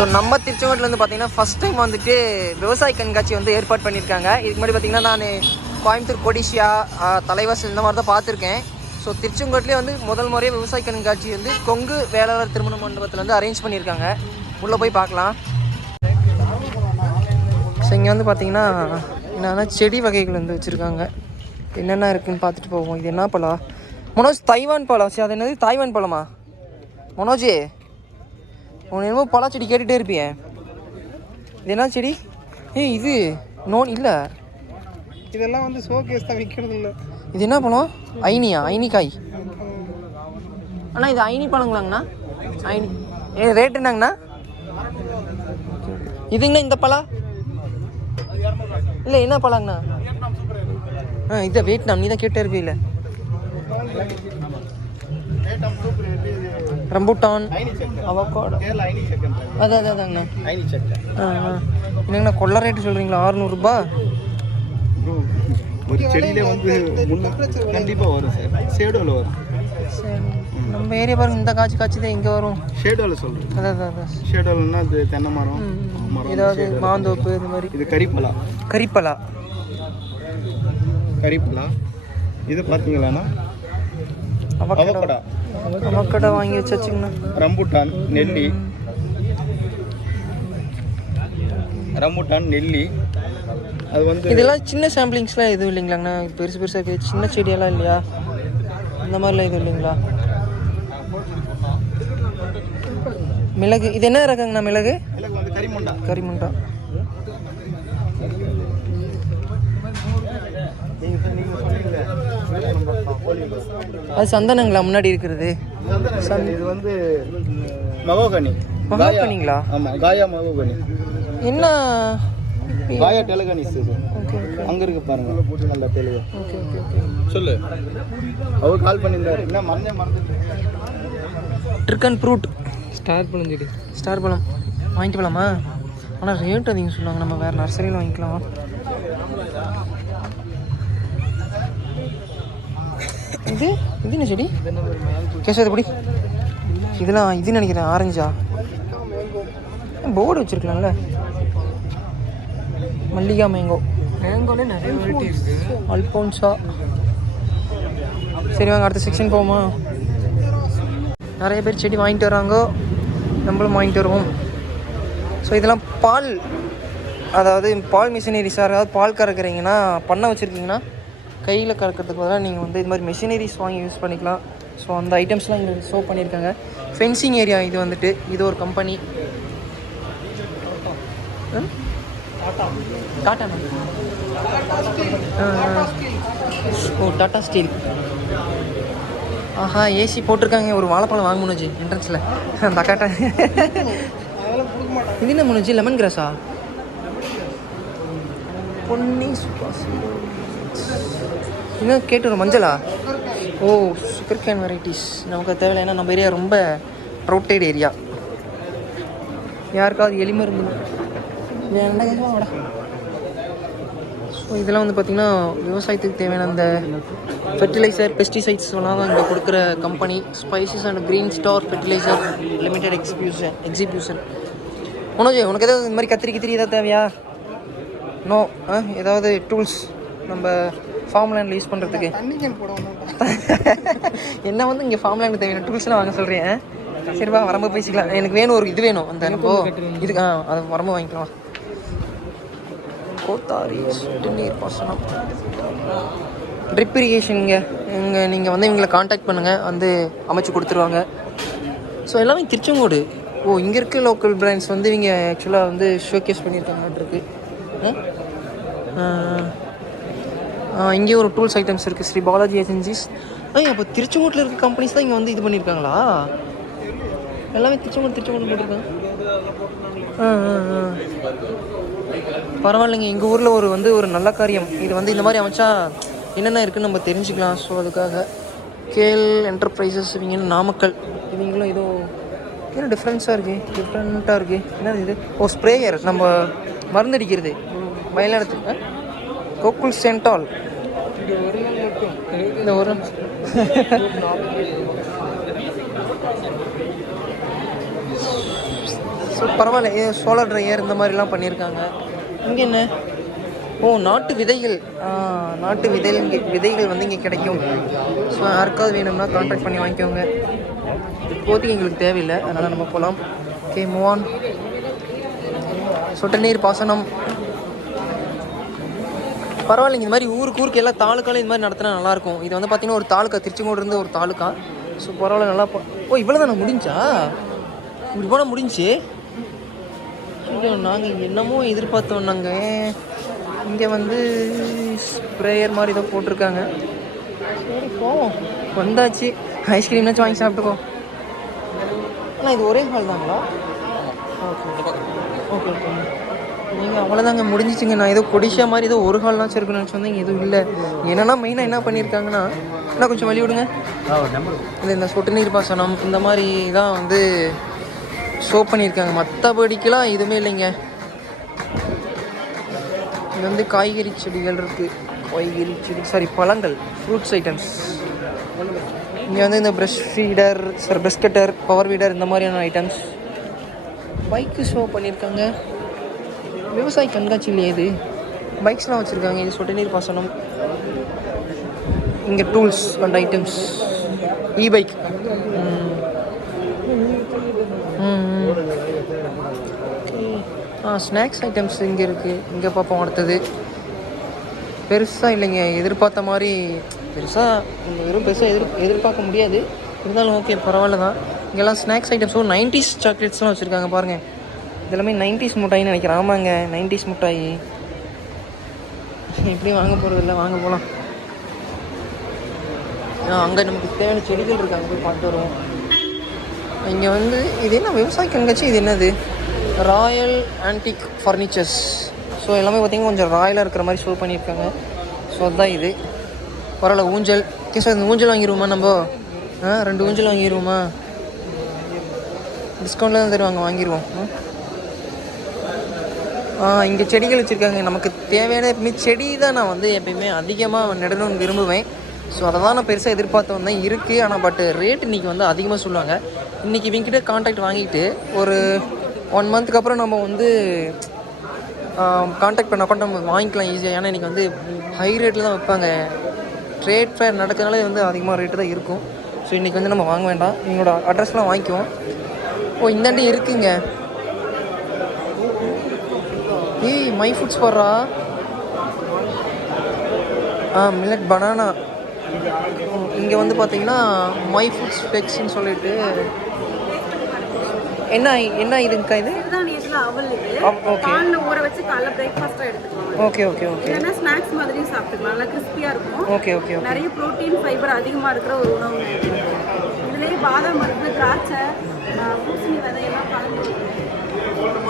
So நம்ம திருச்செங்கோட்டில் வந்து பார்த்தீங்கன்னா ஃபஸ்ட் டைம் வந்துட்டு விவசாய கண்காட்சி வந்து ஏற்பாடு பண்ணியிருக்காங்க. இதுக்கு முன்னாடி பார்த்தீங்கன்னா நான் கோயம்புத்தூர் கொடிஷியா தலைவாசல் இந்த மாதிரி தான் பார்த்துருக்கேன். ஸோ திருச்செங்கோட்லேயே வந்து முதல் முறையாக விவசாய கண்காட்சி வந்து கொங்கு வேளாளர் திருமண மண்டபத்தில் வந்து அரேஞ்ச் பண்ணியிருக்காங்க. உள்ளே போய் பார்க்கலாம். ஸோ இங்கே வந்து பார்த்தீங்கன்னா என்னென்னா செடி வகைகள் வந்து வச்சுருக்காங்க. என்னென்ன இருக்குன்னு பார்த்துட்டு போவோம். இது என்ன பழம்? மனோஜ் தைவான் பழம். சரி அது என்னது? தாய்வான் பழமா? மனோஜ். உன் என்னமோ பழச்செடி கேட்டுகிட்டே இருப்பியே. இது என்ன செடி? ஏய் இது நோன் இல்லை. இதெல்லாம் வந்து ஷோகேஸ் தான் விற்கிறது இல்லை. இது என்ன பழம்? ஐனியா ஐனிக்காய். அண்ணா இது ஐனி பழங்களாங்கண்ணா? ஐனி. ஏ ரேட் என்னங்கண்ணா? இதுங்கண்ணா இந்த பழம்? இல்லை என்ன பழங்கண்ணா? ஆ இதை வியட்நாம் நீ தான் கேட்டே இருப்பீல்ல ரம்பூட்டான் செகண்ட் அது அது அதாங்கண்ணா ஆ என்னங்கண்ணா கொள்ள ரேட்டு சொல்கிறீங்களா அறுநூறுபா ப்ரோ ஒரு செடியிலே வந்து கண்டிப்பாக வரும் சார் ஷேடோவில் வரும் நம்ம ஏரியா பாருங்க இந்த காய்ச்சி காய்ச்சி தான் இங்கே வரும் ஷேடோவில் சொல்கிறேன் அதான் அதான் அதான் ஷேடோவில்னா அது தென்னை மரம் ஏதாவது மாந்தோப்பு இந்த மாதிரி இது கறிப்பலா கறிப்பலா கறிப்பலா இது பார்த்தீங்களாண்ணா அவக்கடா அவக்கடா. வாங்கி வச்சாச்சுங்கண்ணா. ரம்புட்டான் நெல்லி. ரம்புட்டான் நெல்லி. அது வந்து இதெல்லாம் சின்ன சாம்பிளிங்ஸ்லாம் எதுவும் இல்லைங்களாங்கண்ணா? பெருசு பெருசாக இருக்குது சின்ன செடியெல்லாம் இல்லையா? இந்த மாதிரிலாம் எதுவும் இல்லைங்களா? மிளகு. இது என்ன ரகங்கண்ணா மிளகு? கறிமுண்டா கறிமுண்டா அது சந்தனங்களா முன்னாடி இருக்கிறது? இது வந்து மகோகனி. மகாகனிங்களா? ஆமாம் காயா மகோகனி. என்ன? காயா டெலகனிஸ் இது ஓகே அங்கே இருக்கு பாருங்க. நல்ல தெளிவா. Okay okay okay. சொல்லு. அவர் கால் பண்ணியிருந்தாரு. என்ன மறந்தே மறந்துட்டு ட்ரிக்கன் ஃப்ரூட் ஸ்டார் பழம் செடி. ஸ்டார் பழம். வாங்கிட்டு போகலாமா ஆனால் ரேட் அதிகம் சொல்லுவாங்க. நம்ம வேறு நர்சரியில் வாங்கிக்கலாம். இது? இது என்ன செடி? கேசவதப்படி இதெல்லாம் இது நினைக்கிறேன் ஆரஞ்சா. போர்டு வச்சுருக்கலாம்ல. மல்லிகா மேங்கோ மேங்கோல நிறைய வெரைட்டி இருக்குது அல்போன்சா சரி வாங்க அடுத்த செக்ஷன் போவோமா? நிறைய பேர் செடி வாங்கிட்டு வராங்க. நம்மளும் வாங்கிட்டு வருவோம். ஸோ இதெல்லாம் பால். அதாவது பால் மிஷினரிஸ் யாராவது பால் கறக்குறீங்கன்னா பண்ண வச்சுருக்கீங்கன்னா கையில் கறக்கிறதுக்கு பதிலாக நீங்கள் வந்து இது மாதிரி மிஷினரிஸ் வாங்கி யூஸ் பண்ணிக்கலாம். ஸோ அந்த ஐட்டம்ஸ்லாம் இங்கே ஷோ பண்ணியிருக்காங்க. ஃபென்சிங் ஏரியா இது வந்துட்டு இது ஒரு கம்பெனி டாட்டா ஓ டாட்டா ஸ்டீல் ஆஹா ஏசி போட்டிருக்காங்க. ஒரு வாழைப்பழம் வாங்க முடிஞ்சு என்ட்ரன்ஸில் அந்த அக்காட்ட. இது என்ன முடிஞ்சு லெமன் கிராஸா பொன்னி சுபாசி என்ன கேட்டு ஒரு மஞ்சளா? ஓ சுகர் கேன் வெரைட்டிஸ் நமக்கு தேவையில்லை ஏன்னா நம்ம ஏரியா ரொம்ப ப்ரௌட்டட் ஏரியா யாருக்காவது எளிமை ஸோ இதெல்லாம் வந்து பார்த்திங்கன்னா விவசாயத்துக்கு தேவையான அந்த ஃபெர்டிலைசர் பெஸ்டிசைட்ஸ் எல்லாம் தான் இங்கே கொடுக்குற company spices and green star fertiliser limited exhibition exhibition Manoj உனக்கு ஏதாவது இந்த மாதிரி கத்திரி கித்திரி ஏதாவது தேவையா? நோ ஆ ஏதாவது டூல்ஸ் நம்ம ஃபார்ம் லேண்டில் யூஸ் பண்ணுறதுக்கு என்ன வந்து இங்கே ஃபார்ம் லேண்டுக்கு தேவையான டூல்ஸ்லாம் வாங்க சொல்கிறேன் சரிப்பா வரும்போது பேசிக்கலாம். எனக்கு வேணும் ஒரு இது வேணும். அந்த நம்ம இதுக்கு ஆ அது வரும்போது வாங்கிக்கலாம். கோத்தாரி நீர் பாசனம். ட்ரிப் இரிகேஷனுங்க இங்கே. நீங்கள் வந்து இவங்களை காண்டாக்ட் பண்ணுங்கள் வந்து அமைச்சு கொடுத்துருவாங்க. ஸோ எல்லாமே திருச்செங்கோடு. ஓ இங்கே இருக்க லோக்கல் பிராண்ட்ஸ் வந்து இவங்க ஆக்சுவலாக வந்து ஷோகேஸ் பண்ணியிருக்காங்கன்ட்டு இங்கே ஒரு டூல்ஸ் ஐட்டம்ஸ் இருக்குது ஸ்ரீ பாலாஜி ஏஜென்சிஸ் ஐய் அப்போ திருச்செங்கோட்டில் இருக்க கம்பெனிஸ் தான் இங்கே வந்து இது பண்ணியிருக்காங்களா எல்லாமே திருச்செங்கோடு திருச்செங்கோடு போட்டிருக்காங்க ஆ ஆ ஆ. பரவாயில்லைங்க எங்கள் ஊரில் ஒரு வந்து ஒரு நல்ல காரியம். இது வந்து இந்த மாதிரி அமைச்சா என்னென்ன இருக்குன்னு நம்ம தெரிஞ்சுக்கலாம். ஸோ அதுக்காக கேஎல் என்டர்பிரைசஸ் இவங்க நாமக்கல். இவங்களும் ஏதோ என்ன டிஃப்ரென்ஸாக இருக்குது டிஃப்ரெண்ட்டாக இருக்குது என்ன இது? ஓ ஸ்ப்ரேயர் நம்ம மருந்தடிக்கிறது. மயிலாடுத்து கோகுல் சென்டால் இந்த ஒரு ஸோ பரவாயில்ல சோலார் ட்ரையர் இந்த மாதிரிலாம் பண்ணியிருக்காங்க. இங்கே என்ன? ஓ நாட்டு விதைகள். நாட்டு விதைகள் இங்கே விதைகள் வந்து இங்கே கிடைக்கும். ஸோ யாருக்காவது வேணும்னா கான்டாக்ட் பண்ணி வாங்கிக்கோங்க. இப்போதைக்கு எங்களுக்கு தேவையில்லை. அதனால் நம்ம போகலாம் ஓகே மூவான் சொட்டு நீர் பாசனம். பரவாயில்லைங்க இந்த மாதிரி ஊருக்கு ஊருக்கு எல்லா தாலுக்காலும் இந்த மாதிரி நடத்தினா நல்லாயிருக்கும். இது வந்து பார்த்தீங்கன்னா ஒரு தாலுக்கா திருச்செங்கோடு இருந்து ஒரு தாலுக்கா. ஸோ பரவாயில்ல நல்லா ஓ இவ்வளோ தானே முடிஞ்சா? இப்படி போனால் முடிஞ்சு? ஐயோ நாங்கள் என்னமோ எதிர்பார்த்தோம் நாங்கள் இங்கே வந்து ஸ்ப்ரேயர் மாதிரி ஏதோ போட்டிருக்காங்க. சரி போவோம். வந்தாச்சு. ஐஸ்கிரீம்னாச்சும் வாங்கி சாப்பிட்டுக்கோ. அண்ணா இது ஒரே ஹால் தாங்களா? ஓகே ஓகே ஓகே நீங்கள் அவ்வளோதாங்க முடிஞ்சிச்சுங்க. நான் ஏதோ கொடிஷா மாதிரி ஏதோ ஒரு ஹால்னாச்சும் இருக்குன்னு நினச்சி வந்தேன் எதுவும் இல்லை. என்னன்னா மெயினாக என்ன பண்ணியிருக்காங்கன்னா என்ன கொஞ்சம் வழி விடுங்க. இல்லை இந்த சொட்டு நீர் பாசனம் இந்த மாதிரி தான் வந்து ஷோ பண்ணியிருக்காங்க மற்றபடிக்கெல்லாம் எதுவுமே இல்லைங்க. இது வந்து காய்கறி செடிகள் இருக்குது காய்கறி செடி சாரி பழங்கள் ஃப்ரூட்ஸ் ஐட்டம்ஸ் இங்கே வந்து இந்த brush feeder sir brush cutter power weeder இந்த மாதிரியான ஐட்டம்ஸ் பைக்கு ஷோ பண்ணியிருக்காங்க விவசாய கண்காட்சி இல்லையே இது பைக்ஸ்லாம் வச்சுருக்காங்க. இது சொட்டு நீர் பாசனம். இங்கே tools and items e bike ah snacks items இங்கே இருக்குது இங்கே பார்ப்போம் அடுத்தது. பெருசாக இல்லைங்க. எதிர்பார்த்த மாதிரி பெருசாக வெறும் பெருசாக எதிர் எதிர்பார்க்க முடியாது. இருந்தாலும் ஓகே பரவாயில்ல தான் இங்கெல்லாம் ஸ்நாக்ஸ் ஐட்டம்ஸும் நைன்டிஸ் சாக்லேட்ஸ்லாம் வச்சுருக்காங்க பாருங்கள் இதெல்லாமே நைன்டிஸ் மிட்டாயின்னு நினைக்கிறேன். ஆமாங்க நைன்டிஸ் மிட்டாய். இப்படி வாங்க போகிறது இல்லை வாங்க போகலாம் அங்கே நமக்கு தேவையான செடிகள் இருக்காங்க போய் பார்த்து வருவோம். இங்கே வந்து இது என்ன விவசாய கண்காட்சி இது என்னது? ராயல் ஆன்டிக் ஃபர்னிச்சர்ஸ் ஸோ எல்லாமே பார்த்தீங்கன்னா கொஞ்சம் ராயலாக இருக்கிற மாதிரி ஷோ பண்ணியிருக்காங்க. ஸோ அதுதான் இது. பரவாயில்ல ஊஞ்சல். ஓகே சார் இந்த ஊஞ்சல் வாங்கிடுவோமா நம்ம? ஆ ரெண்டு ஊஞ்சல் வாங்கிடுவோமா டிஸ்கவுண்ட்டில் தான் தருவாங்க வாங்கிடுவோம் இங்கே செடிகள் வச்சுருக்காங்க. நமக்கு தேவையான எப்பவுமே செடி தான் நான் வந்து எப்பயுமே அதிகமாக நடணும்னு விரும்புவேன். ஸோ அதை தான் நான் பெருசாக எதிர்பார்த்து வந்தேன் இருக்குது ஆனால் பட் ரேட் இன்றைக்கி வந்து அதிகமாக சொல்லுவாங்க. இன்றைக்கி இவங்ககிட்ட காண்டாக்ட் வாங்கிட்டு ஒரு ஒன் மந்த்துக்கு அப்புறம் நம்ம வந்து காண்டாக்ட் பண்ண கூட நம்ம வாங்கிக்கலாம் ஈஸியாக ஏன்னா இன்றைக்கி வந்து ஹை ரேட்டில் தான் வைப்பாங்க ட்ரேட் ஃபேர் நடக்கிறதுனால வந்து அதிகமாக ரேட்டு தான் இருக்கும். ஸோ இன்றைக்கி வந்து நம்ம வாங்க வேண்டாம். எங்களோட அட்ரஸ்லாம் வாங்கிக்குவோம். ஓ இந்தாண்டி இருக்குங்க ஏய் மை ஃபுட்ஸ் போடுறா ஆ மில்லட் பனானா இங்கே வந்து பார்த்தீங்கன்னா மை ஃபுட்ஸ் ஃப்ளெக்ஸ்ன்னு சொல்லிட்டு. என்ன என்ன இதுங்கக்கா இது? ஓகே ஊற வச்சு காலைல பிரேக்ஃபாஸ்டா எடுத்துக்கலாம். ஓகே ஓகே ஓகே இல்லைன்னா ஸ்நாக்ஸ் மாதிரியும் சாப்பிட்டுக்கலாம். நல்லா கிறிஸ்பியா இருக்கும். ஓகே ஓகே நிறைய புரோட்டீன் ஃபைபர் அதிகமா இருக்கிற ஒரு உணவு இதுலயே பாதாம் இருக்கு திராட்சை பூசணி விதை எல்லாம் கலந்து.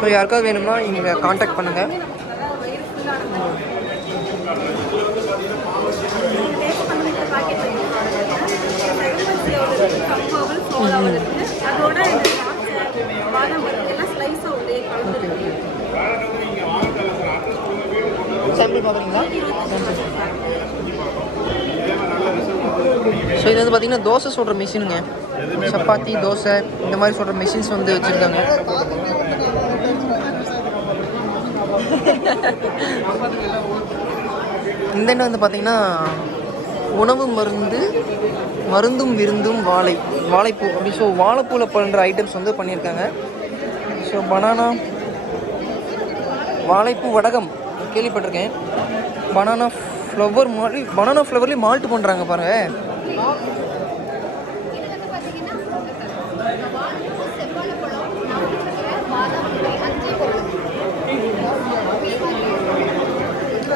ஸோ யாருக்காவது வேணும்னா இங்கே காண்டாக்ட் பண்ணுங்கள் நமக்கு நல்லா வயிறு ஃபுல்லான டேஸ்ட் பண்ணி பாக்கெட் அதோட பாதாம் பருப்பு எல்லாம் கலந்து ஸோ இது வந்து பார்த்தீங்கன்னா தோசை சுடுற மிஷினுங்க சப்பாத்தி தோசை இந்த மாதிரி சுடுற மிஷின்ஸ் வந்து வச்சுருக்காங்க. இந்த வந்து பார்த்தீங்கன்னா உணவு மருந்து மருந்தும் விருந்தும் வாழை வாழைப்பூ. அப்படி ஸோ வாழைப்பூவில் பண்ணுற ஐட்டம்ஸ் வந்து பண்ணியிருக்காங்க. ஸோ பனானா வாழைப்பூ வடகம். கேள்விப்பட்டிருக்கேன். பனானா ஃப்ளவர் மாதிரி பனானா ஃப்ளவர்லேயே மால்ட் பண்ணுறாங்க பாருங்க.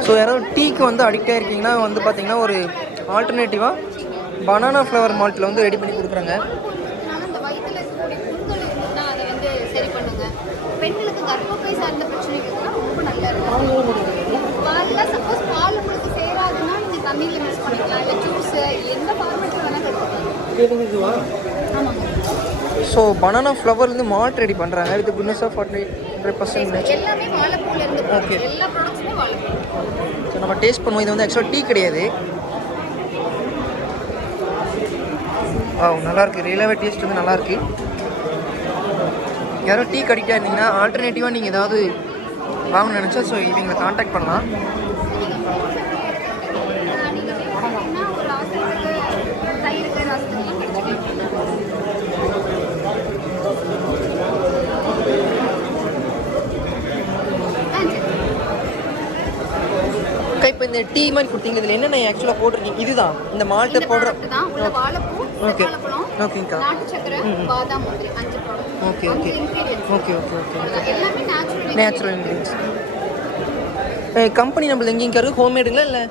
ஸோ யாராவது டீக்கு வந்து அடிக்ட் ஆகிருக்கீங்கன்னா வந்து பார்த்தீங்கன்னா ஒரு ஆல்டர்னேட்டிவாக பனானா ஃப்ளவர் மால்ட்டில் வந்து ரெடி பண்ணி கொடுக்குறாங்க. அதனால இந்த வயித்துல இருக்கக்கூடிய புண்கள் இருந்ததுன்னா அதை வந்து சரி பண்ணுங்க. பெண்களுக்கு கர்ப்பப்பை சார்ந்த பிரச்சனைகள்லாம் ரொம்ப நல்லா இருக்கும். பாலில் சப்போஸ் பால் உங்களுக்கு சேராதுன்னா நீங்கள் தண்ணியில் மிக்ஸ் பண்ணிக்கலாம். இல்லை ஜூஸ் எந்த ஃபார்மேட்டில் வேணால் எடுத்துக்கலாம் ஆமாங்க. ஸோ பனானா ஃப்ளவர்லேருந்து மால்ட் ரெடி பண்ணுறாங்க இது goodness of forty hundred percent எல்லாமே. எல்லா ப்ராடக்ட்ஸுமே வாழைப்பூ. ஸோ நம்ம டேஸ்ட் பண்ணுவோம். இது வந்து ஆக்சுவலாக டீ கிடையாது. ஆ நல்லா இருக்கு ரியலாகவே டேஸ்ட் வந்து நல்லா இருக்கு யாரோ டீ கடிக்காக இருந்தீங்கன்னா ஆல்டர்னேட்டிவாக நீங்கள் ஏதாவது வாங்கணும்னு நினச்சா ஸோ இவங்களை காண்டாக்ட் பண்ணலாம். இப்போ இந்த டீ மாதிரி கொடுத்தீங்க இதில் என்னென்ன ஆக்சுவலாக போட்டிருக்கீங்க? இதுதான். இந்த மால்ட்டை போடுற வாழைப்பழம் ஓகேங்க்கா நாட்டு சக்கரை பாதாம் முந்திரி அஞ்சு product okay okay okay okay okay எல்லாமே நேச்சுரல் நேச்சுரல் இன்க்ரீடியன்ஸ் கம்பெனி நம்மளது எங்கேயும் இருக்குது ஹோம்மேடுங்களா இல்லை?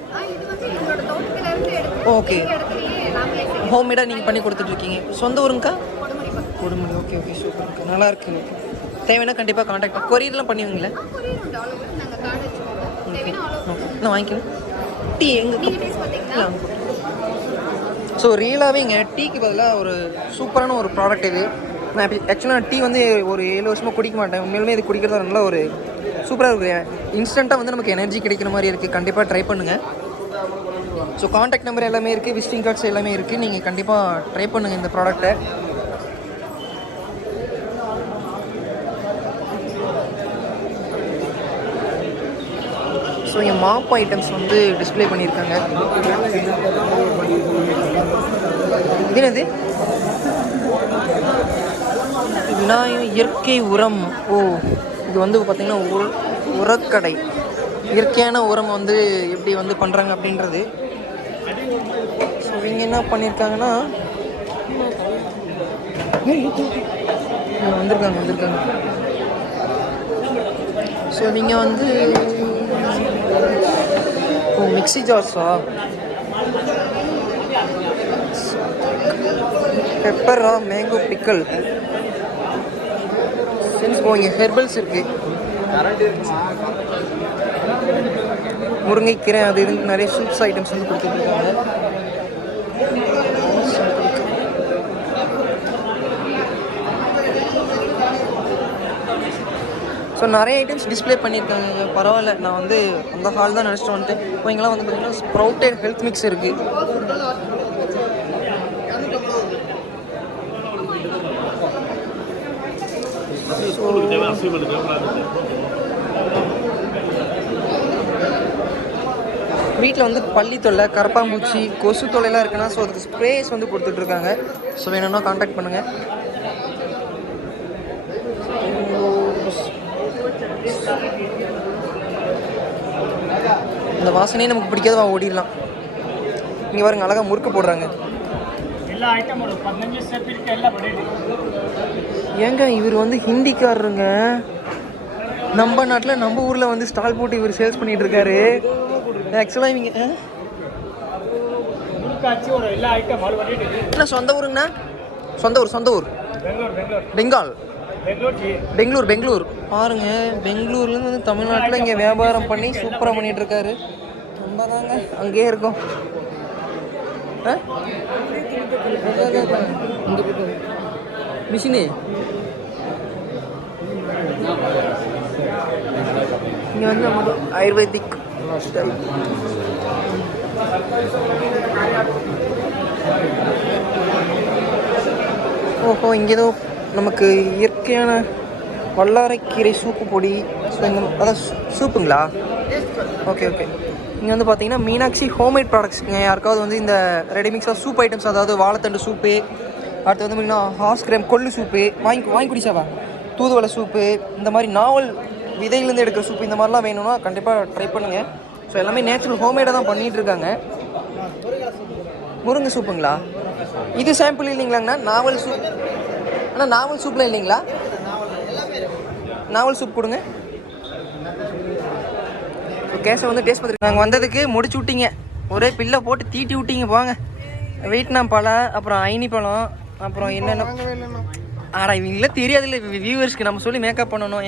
ஓகே ஹோம்மேடாக நீங்கள் பண்ணி கொடுத்துட்ருக்கீங்க. சொந்த ஊருங்கக்கா கொடுமணி ஓகே ஓகே சூப்பர்க்கா நல்லா இருக்குங்க தேவைன்னா கண்டிப்பாக காண்டாக்ட் கொரியர்லாம் பண்ணுவீங்களே? நான் வாங்கிக்கிறேன். டீ பார்த்தீங்களா ஸோ ரியலாகவே இங்கே டீக்கு பதிலாக ஒரு சூப்பரான ஒரு ப்ராடக்ட் இது. நான் ஆக்சுவலாக டீ வந்து ஒரு ஏழு வருஷமாக குடிக்க மாட்டேன். உண்மையிலுமே இது குடிக்கிறது நல்ல ஒரு சூப்பராக இருக்குது இன்ஸ்டண்ட்டாக வந்து நமக்கு எனர்ஜி கிடைக்கிற மாதிரி இருக்குது கண்டிப்பாக ட்ரை பண்ணுங்கள் ஸோ காண்டாக்ட் நம்பர் எல்லாமே இருக்குது விசிட்டிங் கார்ட்ஸ் எல்லாமே இருக்குது நீங்கள் கண்டிப்பாக ட்ரை பண்ணுங்கள் இந்த ப்ராடக்ட்டை ஸோ இங்கே மாப் ஐட்டம்ஸ் வந்து டிஸ்ப்ளே பண்ணியிருக்காங்க. இது என்னது? விநாயகம் இயற்கை உரம். ஓ இது வந்து பார்த்திங்கன்னா உர உரக்கடை. இயற்கையான உரம் வந்து எப்படி வந்து பண்ணுறாங்க அப்படின்றது. ஸோ இவங்க என்ன பண்ணியிருக்காங்கன்னா வந்திருக்காங்க வந்திருக்காங்க. ஸோ நீங்கள் வந்து ஓ மிக்ஸி ஜார்ஸா? பெப்பரா மேங்கோ பிக்கல் சென்ஸ் ஹெர்பல்ஸ் இருக்கு. முருங்கைக்கீரை அது இது நிறைய சூப்ஸ் ஐட்டம்ஸ் வந்து கொடுத்துருக்காங்க ஸோ நிறைய ஐட்டம்ஸ் டிஸ்ப்ளே பண்ணியிருக்காங்க. பரவாயில்ல. நான் வந்து அந்த ஹால் தான் நினச்சிட்டு வந்துட்டு இப்போ இங்கெல்லாம் வந்து பார்த்தீங்கன்னா ஸ்ப்ரவுட்டட் ஹெல்த் மிக்ஸ் இருக்குது வீட்டில் வந்து பள்ளி தொல்லை கரப்பாம்பூச்சி கொசு தொல்லைலாம் இருக்குன்னா ஸோ அதுக்கு ஸ்ப்ரேஸ் வந்து கொடுத்துட்ருக்காங்க ஸோ வேணும்னா காண்டாக்ட் பண்ணுங்கள் வாசனையே நமக்கு பிடிக்காதவா ஓடிடலாம். இங்கே பாருங்க அழகாக முறுக்கு போடுறாங்க. ஏங்க இவர் வந்து ஹிந்திக்காரருங்க. நம்ம நாட்டில் நம்ம ஊரில் வந்து ஸ்டால் போட்டு இவர் சேல்ஸ் பண்ணிட்டு இருக்காரு. ஆக்சுவலாக இவங்க என்ன சொந்த ஊருங்கண்ணா? சொந்த ஊர் சொந்த ஊர். பெங்கால். பெங்களூர் பெங்களூர் பாருங்க பெங்களூர்லேருந்து தமிழ்நாட்டில் இங்கே வியாபாரம் பண்ணி சூப்பராக பண்ணிட்டு இருக்காரு. நம்ம தாங்க அங்கேயே இருக்கோம். இங்க பக்கம். மிஷினு? இங்கே வந்து நம்ம ஆயுர்வேதிக் ஓஹோ இங்கே ஏதோ நமக்கு இயற்கையான வல்லாரைக்கீரை சூப்பு பொடி அதான் சூப்புங்களா? ஓகே ஓகே இங்கே வந்து பார்த்தீங்கன்னா மீனாட்சி ஹோம்மேட் ப்ராடக்ட்ஸுங்க யாருக்காவது வந்து இந்த ரெடிமிக்ஸாக சூப் ஐட்டம்ஸ் அதாவது வாழைத்தண்டு சூப்பு அடுத்து வந்து பார்த்தீங்கன்னா ஹாஸ் கிரேம் கொள்ளு சூப்பு வாங்கி வாங்கி குடிச்சாவா தூதுவளை சூப்பு இந்த மாதிரி நாவல் விதையிலேருந்து எடுக்கிற சூப்பு இந்த மாதிரிலாம் வேணும்னா கண்டிப்பாக ட்ரை பண்ணுங்கள் ஸோ எல்லாமே நேச்சுரல் ஹோம்மேடாக தான் பண்ணிகிட்டு இருக்காங்க. முருங்கை சூப்புங்களா இது சாம்பிள் இல்லைங்களாங்கண்ணா? நாவல் சூப் அண்ணா நாவல் சூப்லாம் இல்லைங்களா? நாவல் சூப் கொடுங்க. கேஸை வந்து டேஸ்ட் பார்த்துருக்கு நாங்கள் வந்ததுக்கு முடிச்சு விட்டீங்க. ஒரே பில்லை போட்டு தீட்டி விட்டீங்க போங்க. வீட்னாம் பழம் அப்புறம் ஐனி பழம் அப்புறம் என்னென்ன ஆடா இவங்களே தெரியாதுல்ல வியூவர்ஸ்க்கு நம்ம சொல்லி மேக்கப் பண்ணணும்.